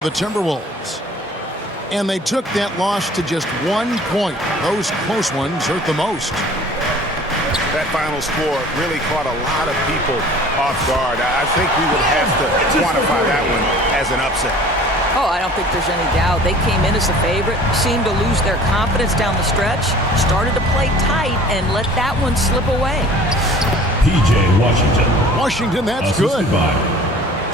The Timberwolves. And they took that loss to just 1 point. Those close ones hurt the most. That final score really caught a lot of people off guard. I think we would have to quantify that one as an upset. Oh, I don't think there's any doubt. They came in as the favorite, seemed to lose their confidence down the stretch, started to play tight, and let that one slip away. P.J. Washington. Washington, that's good.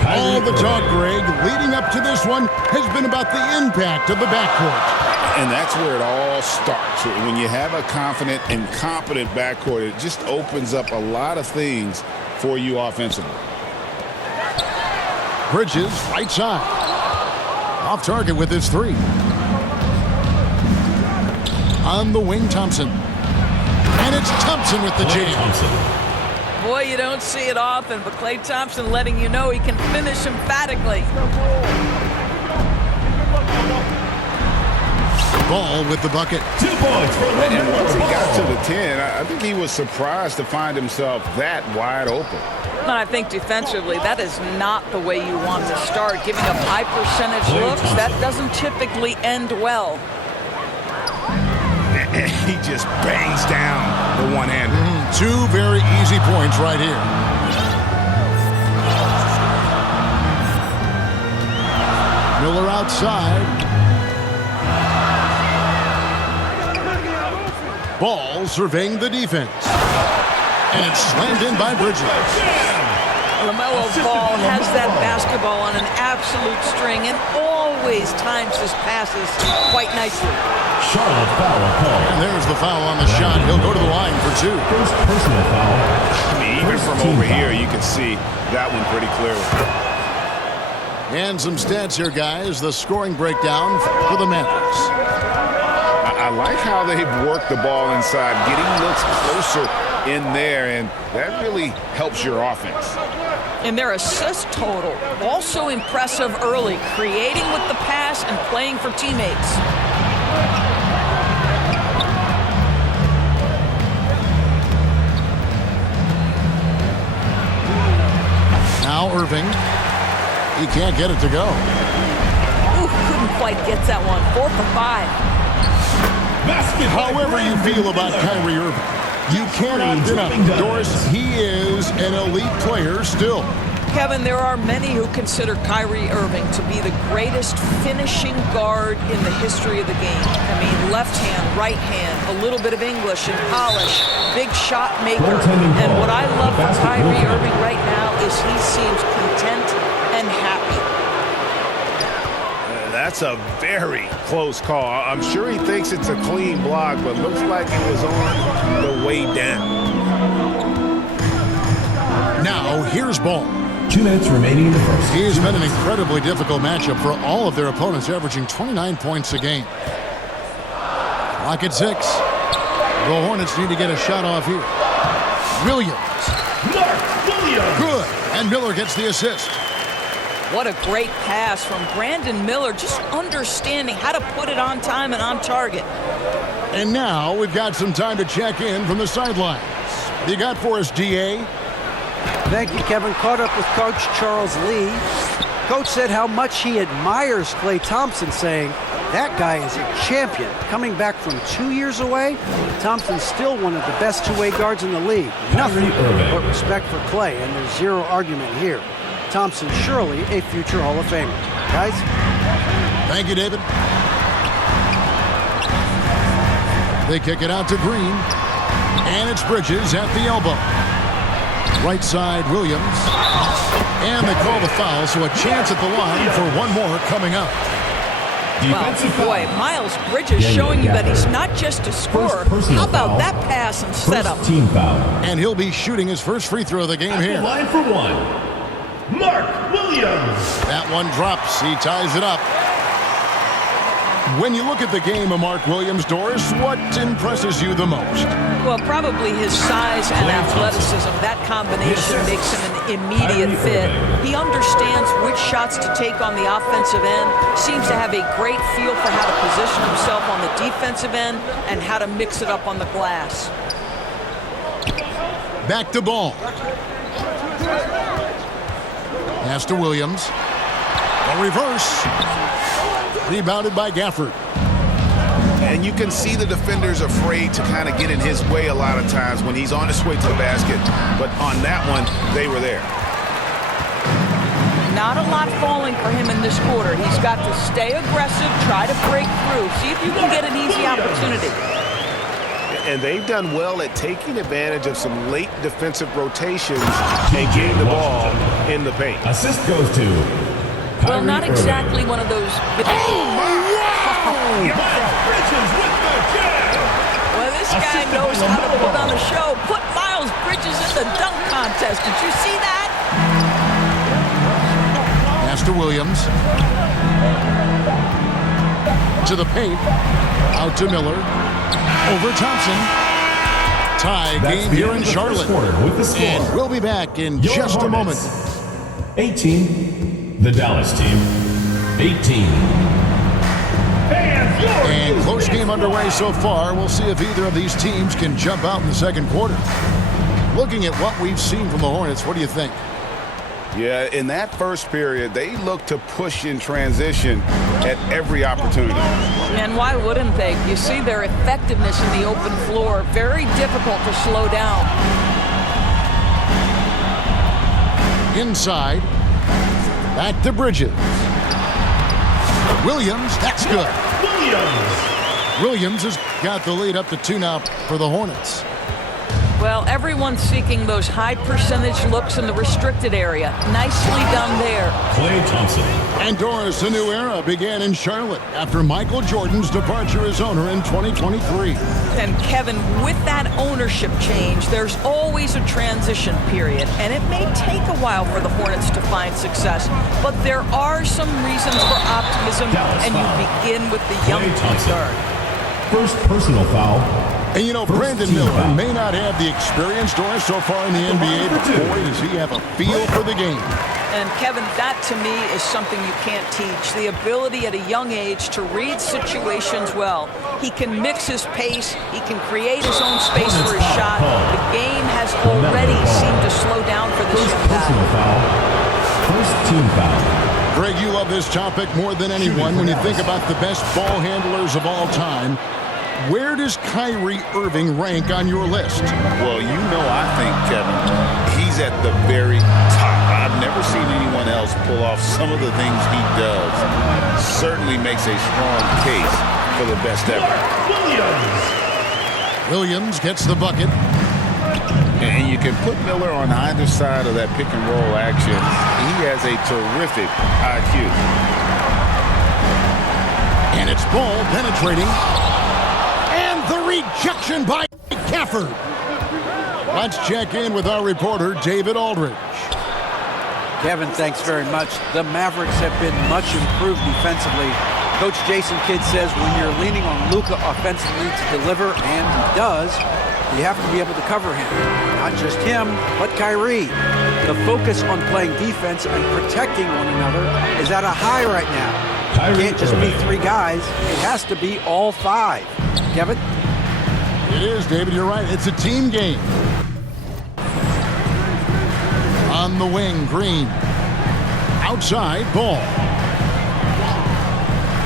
All the talk, Greg, leading up to this one has been about the impact of the backcourt. And that's where it all starts. When you have a confident and competent backcourt, it just opens up a lot of things for you offensively. Bridges, right side. Off target with his three. On the wing, Thompson. And it's Thompson with the jam. Boy, you don't see it often, but Klay Thompson letting you know he can finish emphatically. Ball with the bucket. 2 points for Leonard. And once he got to the 10, I think he was surprised to find himself that wide open. And I think defensively, that is not the way you want to start. Giving up high percentage looks, that doesn't typically end well. And he just bangs down the one-hander. Two very easy points right here. Miller outside. Ball surveying the defense. And it's slammed in by Bridges. LaMelo Ball has that basketball on an absolute string and always times his passes quite nicely. Charlotte foul call. And there's the foul on the shot. He'll go to the line for two. First personal foul. I mean, even from over here, you can see that one pretty clearly. And some stats here, guys. The scoring breakdown for the Mavericks. I like how they've worked the ball inside, getting looks closer in there, and that really helps your offense. And their assist total, also impressive early, creating with the pass and playing for teammates. Now Irving. He can't get it to go. Ooh, couldn't quite get that one. 4 for 5. However you feel about Kyrie Irving, you cannot deny, Doris, he is an elite player still. Kevin, there are many who consider Kyrie Irving to be the greatest finishing guard in the history of the game. I mean, left hand, right hand, a little bit of English and polish, big shot maker. And what I love for Kyrie Irving right now is he seems content and happy. That's a very close call. I'm sure he thinks it's a clean block, but looks like it was on the way down. Now, here's Ball. 2 minutes remaining in the first. He has been an incredibly difficult matchup for all of their opponents, averaging 29 points a game. Clock at 6. The Hornets need to get a shot off here. Williams. Good. And Miller gets the assist. What a great pass from Brandon Miller, just understanding how to put it on time and on target. And now we've got some time to check in from the sidelines. What you got for us, D.A.? Thank you, Kevin. Caught up with Coach Charles Lee. Coach said how much he admires Klay Thompson, saying, that guy is a champion. Coming back from 2 years away, Thompson's still one of the best two-way guards in the league. Nothing but respect for Klay, and there's zero argument here. Thompson surely a future Hall of Famer. Guys? Thank you, David. They kick it out to Green. And it's Bridges at the elbow. Right side, Williams. And they call the foul, so a chance at the line for one more coming up. Well, boy, Miles Bridges showing you that he's not just a scorer. How about that pass and setup? Team foul. And he'll be shooting his first free throw of the game here. Line for one. Mark Williams. That one drops. He ties it up. When you look at the game of Mark Williams, Doris, what impresses you the most? Well, probably his size and athleticism. That combination makes him an immediate fit. He understands which shots to take on the offensive end, seems to have a great feel for how to position himself on the defensive end and how to mix it up on the glass. Back to Ball. Pass to Williams. A reverse. Rebounded by Gafford. And you can see the defenders afraid to kind of get in his way a lot of times when he's on his way to the basket. But on that one, they were there. Not a lot falling for him in this quarter. He's got to stay aggressive, try to break through, see if you can get an easy opportunity. And they've done well at taking advantage of some late defensive rotations and getting the ball in the paint. Assist goes to Well, not exactly one of those. Well, this guy knows how to put on a show. Put Miles Bridges in the dunk contest. Did you see that? Pass to Williams. To the paint. Out to Miller. Over Thompson. Tie game here in Charlotte. With the score. And we'll be back in Your just a moment. Hornets, 18. The Dallas team, 18. And close game underway so far. We'll see if either of these teams can jump out in the second quarter. Looking at what we've seen from the Hornets, what do you think? Yeah, in that first period, they looked to push in transition at every opportunity. And why wouldn't they? You see their effectiveness in the open floor. Very difficult to slow down. Inside. Back to Bridges. Williams, that's good. Williams has got the lead up to 2 now for the Hornets. Well, everyone's seeking those high percentage looks in the restricted area. Nicely done there. Klay Thompson. And Doris, a new era began in Charlotte after Michael Jordan's departure as owner in 2023. And Kevin, with that ownership change, there's always a transition period, and it may take a while for the Hornets to find success, but there are some reasons for optimism, and you begin with the young point guard. First personal foul. And you know, Brandon Miller may not have the experience, Doris, so far in the NBA, but boy, does he have a feel for the game. And Kevin, that to me is something you can't teach. The ability at a young age to read situations well. He can mix his pace. He can create his own space for his shot. The game has already seemed to slow down for this young guy. First team foul. Greg, you love this topic more than anyone when you think about the best ball handlers of all time. Where does Kyrie Irving rank on your list? Well, you know, I think, Kevin, he's at the very top. I've never seen anyone else pull off some of the things he does. Certainly makes a strong case for the best ever. Williams gets the bucket. And you can put Miller on either side of that pick and roll action. He has a terrific IQ. And it's ball penetrating. The rejection by Gafford. Let's check in with our reporter, David Aldridge. Kevin, thanks very much. The Mavericks have been much improved defensively. Coach Jason Kidd says when you're leaning on Luka offensively to deliver, and he does, you have to be able to cover him. Not just him, but Kyrie. The focus on playing defense and protecting one another is at a high right now. It can't just be 3 guys. It has to be all 5. Kevin? It is, David. You're right. It's a team game. On the wing, Green. Outside, Ball.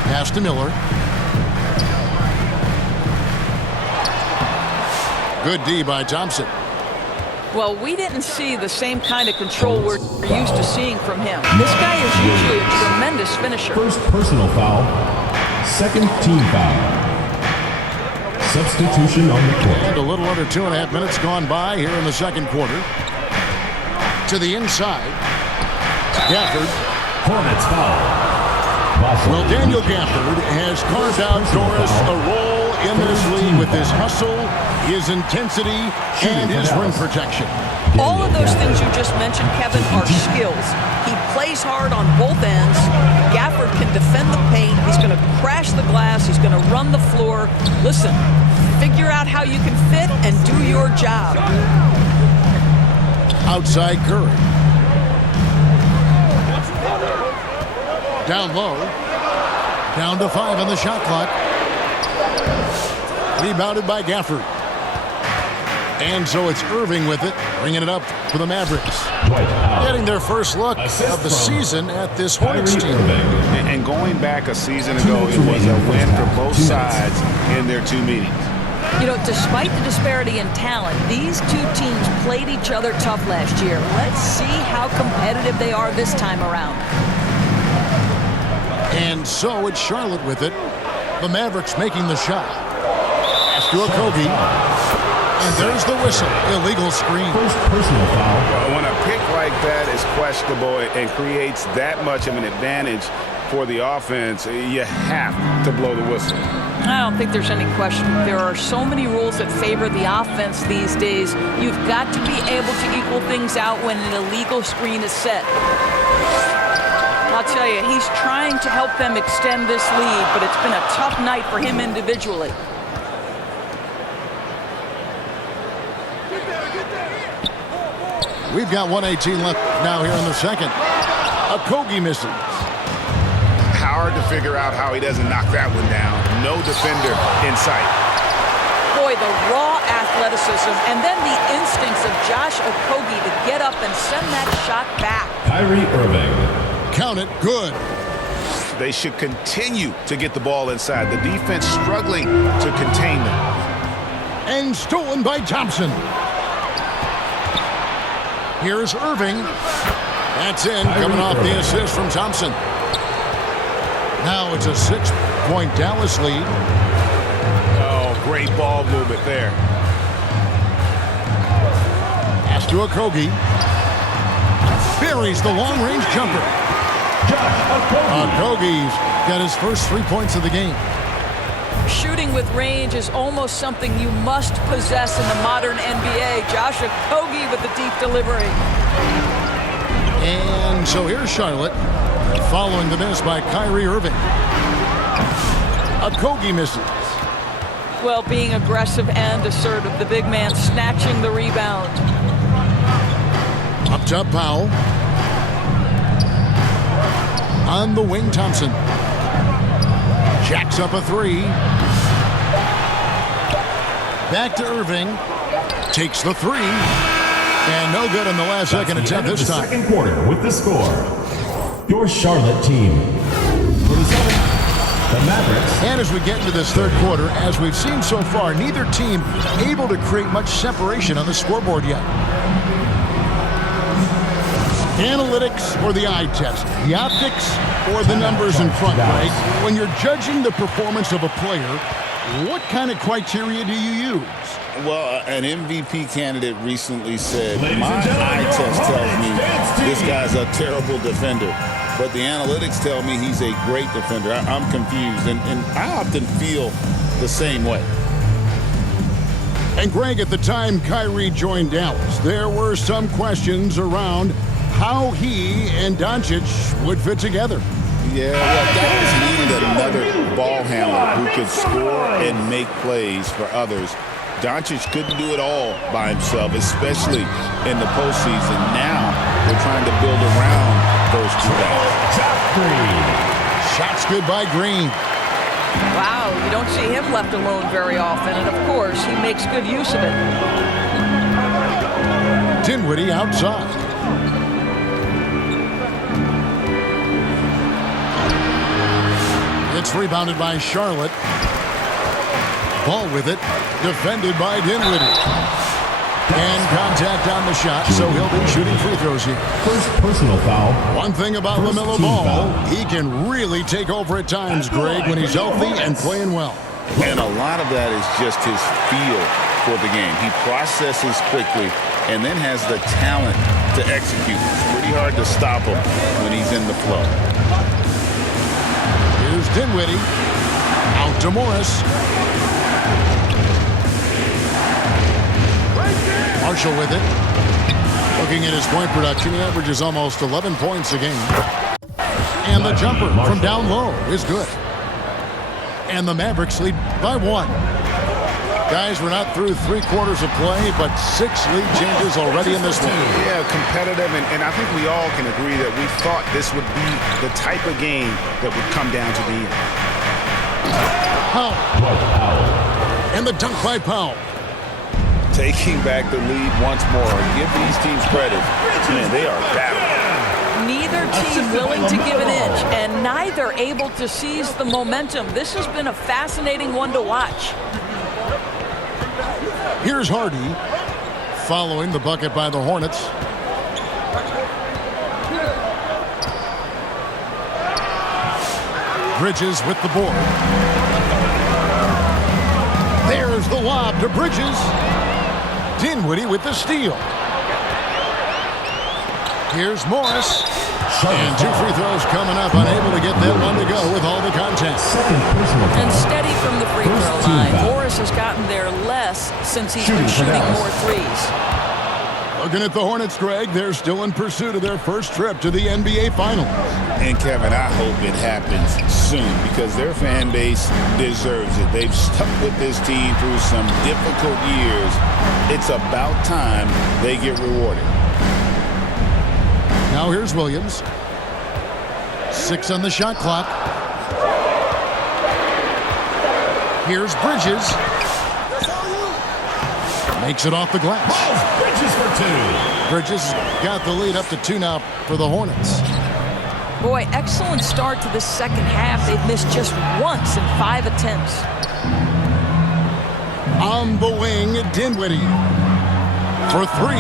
Pass to Miller. Good D by Thompson. Well, we didn't see the same kind of control we're used to seeing from him. This guy is usually a tremendous finisher. First personal foul. Second team foul. Substitution on the court. And a little under 2.5 minutes gone by here in the second quarter. To the inside. Gafford. Hornets foul. Well, Daniel Gafford has carved out Doris a role in this league with his hustle, his intensity, and his rim protection. All of those things you just mentioned, Kevin, are skills. He plays hard on both ends. Gafford can defend the paint. He's going to crash the glass. He's going to run the floor. Listen, figure out how you can fit and do your job. Outside Curry. Down low. Down to 5 on the shot clock. Rebounded by Gafford. And so it's Irving with it, bringing it up for the Mavericks. Dwight Howard. Getting their first look of the season at this Hornets Kyrie team. Irving. And going back a season ago, it was a win for both sides in their two meetings. You know, despite the disparity in talent, these two teams played each other tough last year. Let's see how competitive they are this time around. And so it's Charlotte with it. The Mavericks making the shot. Pass to Okogie. And there's the whistle. Illegal screen. First personal foul. When a pick like that is questionable and creates that much of an advantage for the offense, you have to blow the whistle. I don't think there's any question. There are so many rules that favor the offense these days. You've got to be able to equal things out when an illegal screen is set. I'll tell you, he's trying to help them extend this lead, but it's been a tough night for him individually. We've got 1:18 left now here in the second. Okogie misses. Hard to figure out how he doesn't knock that one down. No defender in sight. Boy, the raw athleticism and then the instincts of Josh Okogie to get up and send that shot back. Kyrie Irving. Count it. Good. They should continue to get the ball inside. The defense struggling to contain them. And stolen by Thompson. Here's Irving. That's in, coming off the assist from Thompson. Now it's a 6-point Dallas lead. Oh, great ball movement there. Pass to Okogie. Buries the long-range jumper. Okogie's got his first 3 points of the game. Shooting with range is almost something you must possess in the modern NBA. Josh Okogie with the deep delivery. And so here's Charlotte, following the miss by Kyrie Irving. Okogie misses. Well, being aggressive and assertive, the big man snatching the rebound. Up top, Powell. On the wing, Thompson. Jacks up a three. Back to Irving. Takes the three. And no good in the last second attempt this time. Second quarter with the score. Your Charlotte team. For the seventh, the Mavericks. And as we get into this third quarter, as we've seen so far, neither team able to create much separation on the scoreboard yet. Analytics or the eye test? The optics or the numbers in front, Greg? When you're judging the performance of a player, what kind of criteria do you use? Well, an MVP candidate recently said, my eye test tells me this guy's a terrible defender, but the analytics tell me he's a great defender. I'm confused, and I often feel the same way. And Greg, at the time Kyrie joined Dallas, there were some questions around how he and Doncic would fit together. Yeah, well, Dallas needed another ball handler who could score and make plays for others. Doncic couldn't do it all by himself, especially in the postseason. Now they're trying to build around those two guys. Shots good by Green. Wow, you don't see him left alone very often, and of course, he makes good use of it. Dinwiddie outside. It's rebounded by Charlotte. Ball with it, defended by Dinwiddie. And contact on the shot, so he'll be shooting free throws here. First personal foul. One thing about LaMelo Ball, he can really take over at times, Greg, when he's healthy and playing well. And a lot of that is just his feel for the game. He processes quickly and then has the talent to execute. It's pretty hard to stop him when he's in the flow. Here's Dinwiddie. Out to Morris. Marshall with it. Looking at his point production, he averages almost 11 points a game. And the jumper from down low is good. And the Mavericks lead by 1. Guys, we're not through 3 quarters of play, but 6 lead changes already in this one. Yeah, competitive, and I think we all can agree that we thought this would be the type of game that would come down to the end. Powell. And the dunk by Powell. taking back the lead once more. Give these teams credit. Man, they are battling. Neither team willing to give an inch, and neither able to seize the momentum. This has been a fascinating one to watch. Here's Hardy following the bucket by the Hornets. Bridges with the board. There's the lob to Bridges. Dinwiddie with the steal. Here's Morris. And 2 free throws coming up. Unable to get that one to go with all the contact. And steady from the free throw line. Morris has gotten there less since he's been shooting more threes. Looking at the Hornets, Greg, they're still in pursuit of their first trip to the NBA Finals. And, Kevin, I hope it happens soon because their fan base deserves it. They've stuck with this team through some difficult years. It's about time they get rewarded. Now here's Williams. 6 on the shot clock. Here's Bridges. Makes it off the glass. Bridges for 2. Bridges got the lead up to 2 now for the Hornets. Boy, excellent start to this second half. They've missed just once in 5 attempts. On the wing, Dinwiddie for 3.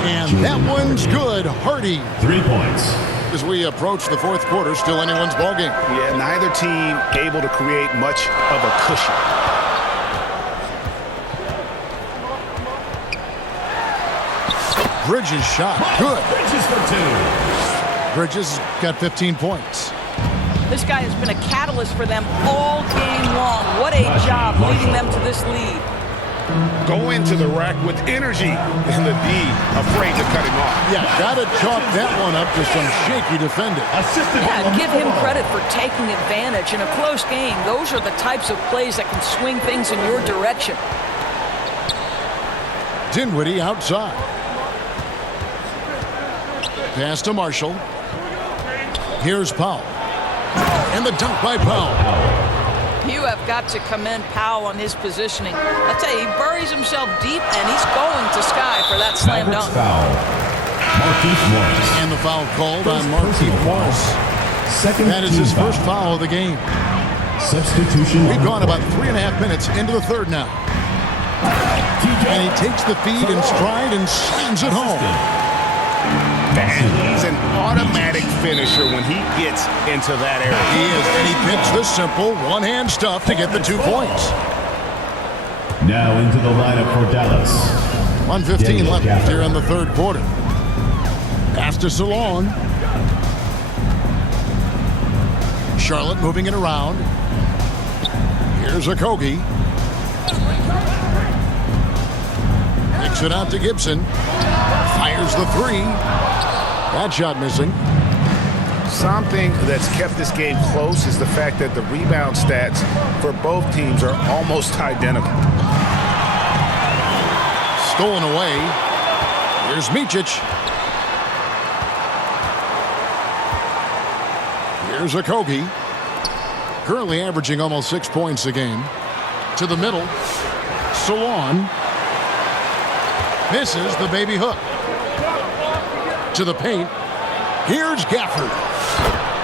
And that one's good. Hardy. 3 points. As we approach the fourth quarter, still anyone's ballgame. Yeah, neither team able to create much of a cushion. Bridges shot. Good. Bridges for 2. Bridges got 15 points. This guy has been a catalyst for them all game long. What a job leading them to this lead. Go into the rack with energy, and the D afraid to cut him off. Yeah, got to chalk that one up to some shaky defending. Yeah, give him credit for taking advantage in a close game. Those are the types of plays that can swing things in your direction. Dinwiddie outside. Pass to Marshall. Here's Powell. And the dunk by Powell. You have got to commend Powell on his positioning. I tell you, he buries himself deep, and he's going to sky for that slam dunk. And the foul called on Markieff Morris. That is his first foul of the game. Substitution. We've gone about 3.5 minutes into the third now. And he takes the feed in stride and slams it home. And he's an automatic finisher when he gets into that area. He is, and he picks the simple one-hand stuff to get the 2 points. Now into the lineup for Dallas. 1:15 left here in the third quarter. Pass to Salon. Charlotte moving it around. Here's Okogie. Kicks it out to Gibson. Fires the 3. That shot missing. Something that's kept this game close is the fact that the rebound stats for both teams are almost identical. Stolen away. Here's Micic. Here's Okogie. Currently averaging almost 6 points a game. To the middle. Salon. Misses the baby hook. To the paint. Here's Gafford.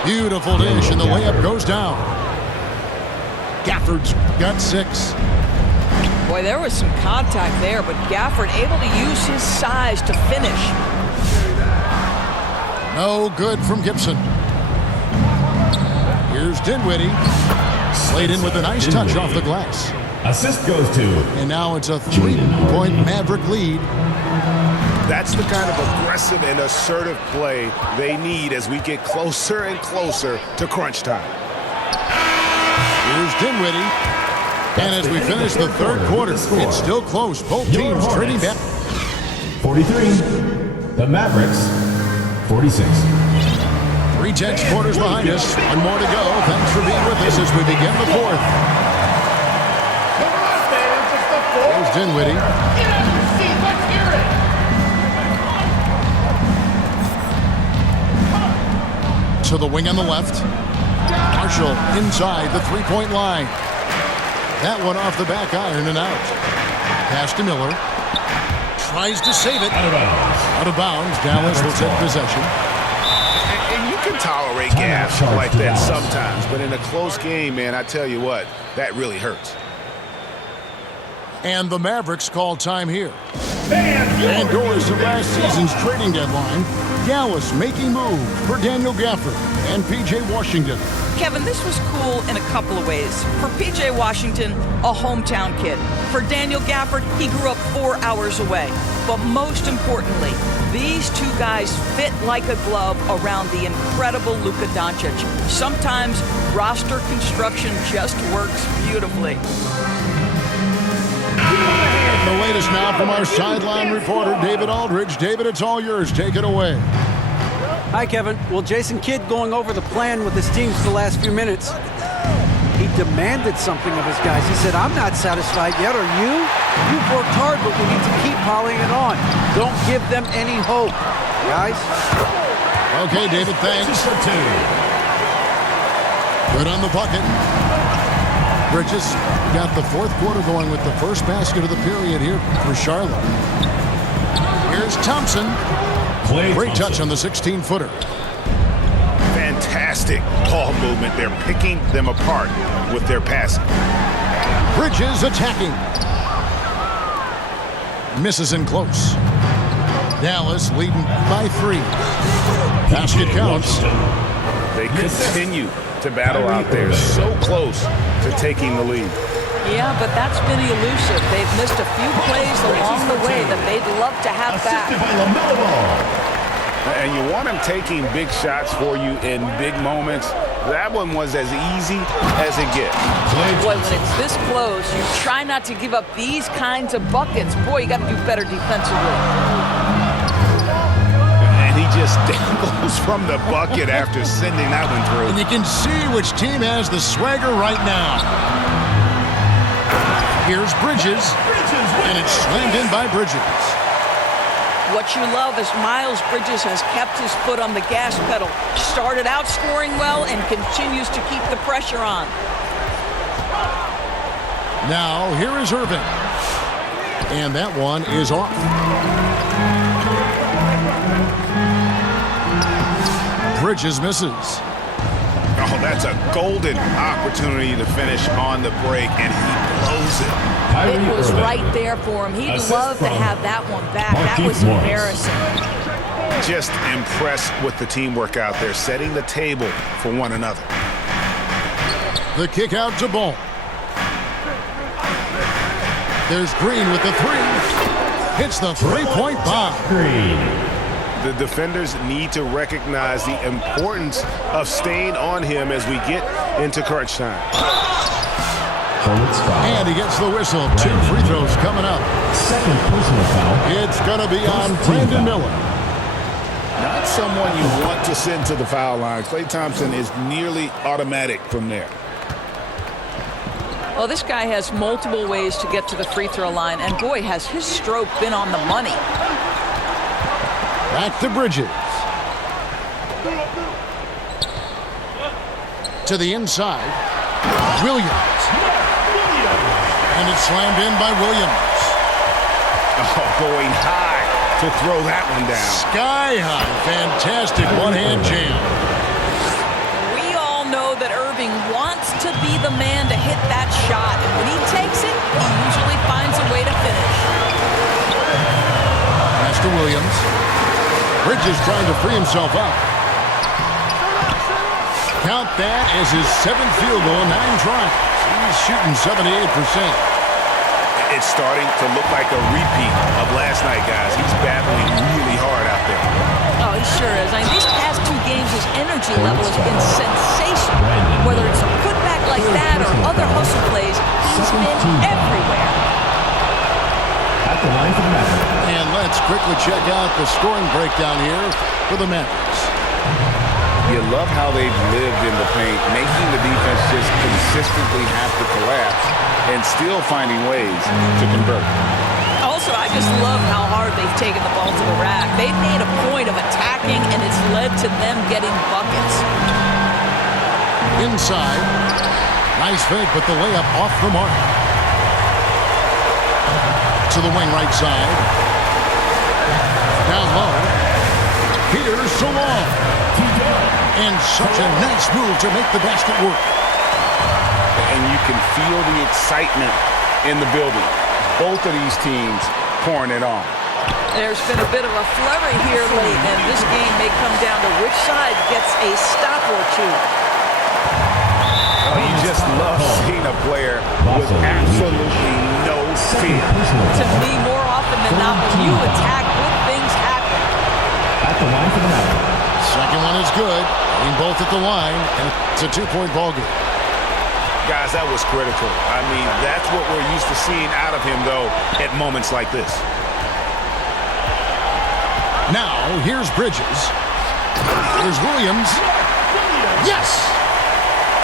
Beautiful dish, and the layup goes down. Gafford's got 6. Boy, there was some contact there, but Gafford able to use his size to finish. No good from Gibson. Here's Dinwiddie. Slayed in with a nice touch off the glass. Assist goes to. And now it's a 3-point Maverick lead. That's the kind of aggressive and assertive play they need as we get closer and closer to crunch time. Here's Dinwiddie. And as we finish the third quarter, it's still close. Both teams trading back. 43. The Mavericks. 46. 3 quarters behind us. One more to go. Thanks for being with us as we begin the fourth. Here's Dinwiddie. To the wing on the left. Marshall inside the 3-point line. That one off the back iron and out. Pass to Miller. Tries to save it. Out of bounds. Out of bounds. Dallas will take possession. And you can tolerate gaps like that sometimes, but in a close game, man, I tell you what, that really hurts. And the Mavericks call time here. And doors of last season's trading deadline, Dallas making moves for Daniel Gafford and P.J. Washington. Kevin, this was cool in a couple of ways. For P.J. Washington, a hometown kid. For Daniel Gafford, he grew up 4 hours away. But most importantly, these two guys fit like a glove around the incredible Luka Doncic. Sometimes roster construction just works beautifully. The latest now from our sideline reporter, David Aldridge. David, it's all yours. Take it away. Hi, Kevin. Well, Jason Kidd going over the plan with his team for the last few minutes. He demanded something of his guys. He said, I'm not satisfied yet, are you? You've worked hard, but we need to keep piling it on. Don't give them any hope, guys. Okay, David, thanks. Good on the bucket. Bridges got the fourth quarter going with the first basket of the period here for Charlotte. Here's Thompson. Great touch on the 16-footer. Fantastic ball movement. They're picking them apart with their passing. Bridges attacking. Misses in close. Dallas leading by 3. Basket counts. They continue to battle out there, so close to taking the lead. Yeah, but that's been elusive. They've missed a few plays along the way that they'd love to have back. And you want them taking big shots for you in big moments. That one was as easy as it gets. Boy, when it's this close, you try not to give up these kinds of buckets. Boy, you got to do better defensively. And he just dangles from the bucket after sending that one through. And you can see which team has the swagger right now. Here's Bridges, and it's slammed in by Bridges. What you love is Miles Bridges has kept his foot on the gas pedal. Started out scoring well and continues to keep the pressure on. Now, here is Irving. And that one is off. Bridges misses. Oh, that's a golden opportunity to finish on the break, and he blows it. It was right there for him. He'd love to have that one back. That was embarrassing. Just impressed with the teamwork out there, setting the table for one another. The kick out to Ball. There's Green with the 3. Hits the three-point bomb. The defenders need to recognize the importance of staying on him as we get into crunch time. And he gets the whistle. 2 free throws coming up. Second personal foul. It's going to be on Brandon Miller. Not someone you want to send to the foul line. Klay Thompson is nearly automatic from there. Well, this guy has multiple ways to get to the free throw line, and boy, has his stroke been on the money. Back to Bridges. To the inside. Williams. And it's slammed in by Williams. Oh, going high to throw that one down. Sky high. Fantastic one-hand jam. We all know that Irving wants to be the man to hit that shot. And when he takes it, he usually finds a way to finish. Pass to Williams. Bridges trying to free himself up. Count that as his 7th field goal, 9 tries. He's shooting 78%. It's starting to look like a repeat of last night, guys. He's battling really hard out there. Oh, he sure is. I mean, these past 2 games, his energy level has been sensational. Whether it's a putback like that or other hustle plays, he's been everywhere. At the line for the Mavericks. And let's quickly check out the scoring breakdown here for the Mavericks. You love how they've lived in the paint, making the defense just consistently have to collapse and still finding ways to convert. Also, I just love how hard they've taken the ball to the rack. They've made a point of attacking, and it's led to them getting buckets. Inside. Nice fake, but the layup off the mark. to the wing right side. Down low. Here's so long. And such a nice move to make the basket work. And you can feel the excitement in the building. Both of these teams pouring it on. There's been a bit of a flurry here late, and this game may come down to which side gets a stop or two. Oh, you just love seeing a player with absolutely no fear. To me, more often than not, when you attack, good things happen. At the line for the Mavericks. Second one is good. Being both at the line, and it's a two-point ball game. Guys, that was critical. I mean, that's what we're used to seeing out of him, though, at moments like this. Now, here's Bridges. Here's Williams. Yes!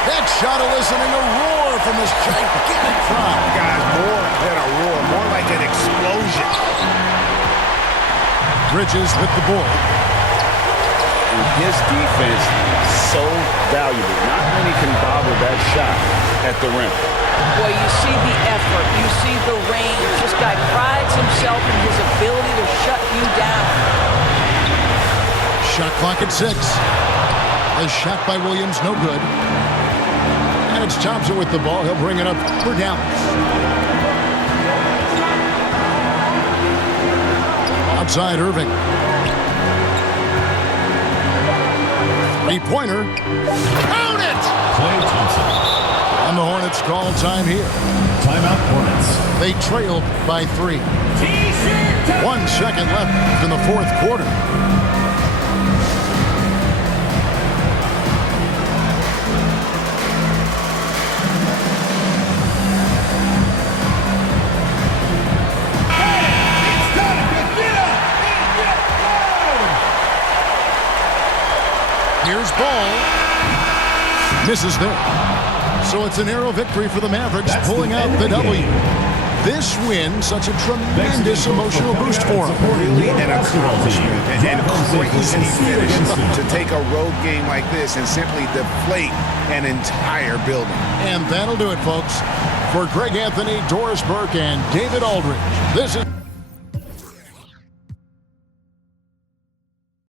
That shot eliciting a roar from this gigantic crowd. Guys, more than a roar, more like an explosion. Bridges with the board. And his defense, so valuable. Not many can bother that shot at the rim. Boy, you see the effort. You see the range. This guy prides himself in his ability to shut you down. Shot clock at 6. A shot by Williams, no good. And it's Thompson with the ball. He'll bring it up for Dallas. Outside Irving. Three-pointer. Count it! Klay Thompson. And the Hornets call time here. Timeout Hornets. They trail by 3. 1 second left in the fourth quarter. Here's Ball. Misses there. So it's a narrow victory for the Mavericks, pulling out the W. This win, such a tremendous emotional boost for them. Really an accomplishment and crazy finish to take a road game like this and simply deflate an entire building. And that'll do it, folks. For Greg Anthony, Doris Burke, and David Aldridge, this is...